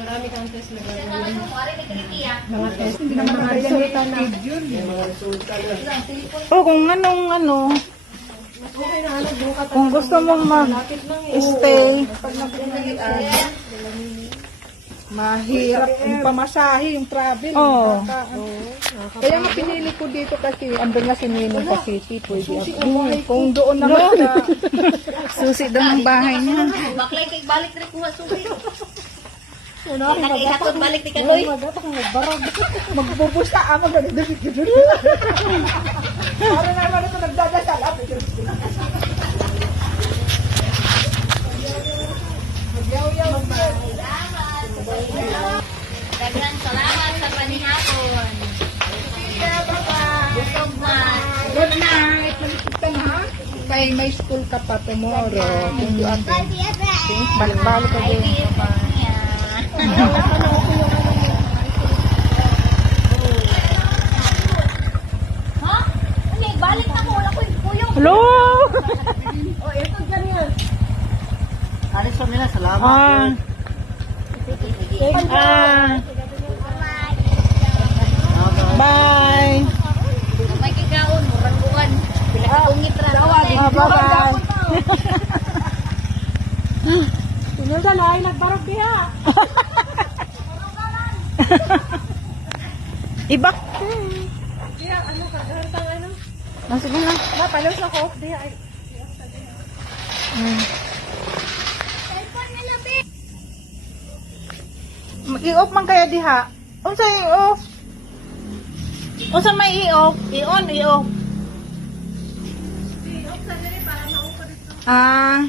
Marami kang test na gagawin. Mga test. Hindi naman mga resulta na. O kung anong ano, Okay na, buka kung gusto mong mag-stay, pag nagpinalian. Mahirap yung pamasahe, yung travel. Oo. Kaya nga pinili ko dito kasi andun nga si Ninong sa city. Pwede ako. Kung doon naman sa... susi daw ng bahay niya. Baklay kay balik rin kuha susi. Nakihatod balik ni Kaloy. Magbubusta ako. Para naman ito nagdadasal. Daghang salamat sa panihapon. Busog na. Good night. Malikit ka na ha. Kaya may school ka pa tomorrow. Kung doon balik-balik ka din. Ha? Ano balik na ko. Wala ko yung kuyong. Hello! Oh, ito dyan yan. Alis kami na, salamat. Bye! May kikaon. Murang buwan. Pinakakungit ra. Bye-bye! Sunod na ay nagbarog diha. Ibak! Diha, ano ka? Garantang ano? Sige na. Mapalos na ko. Diha ay. I-off man kaya diha. Unsa i-off? Unsa may i-off? I-on, i-off. Ah.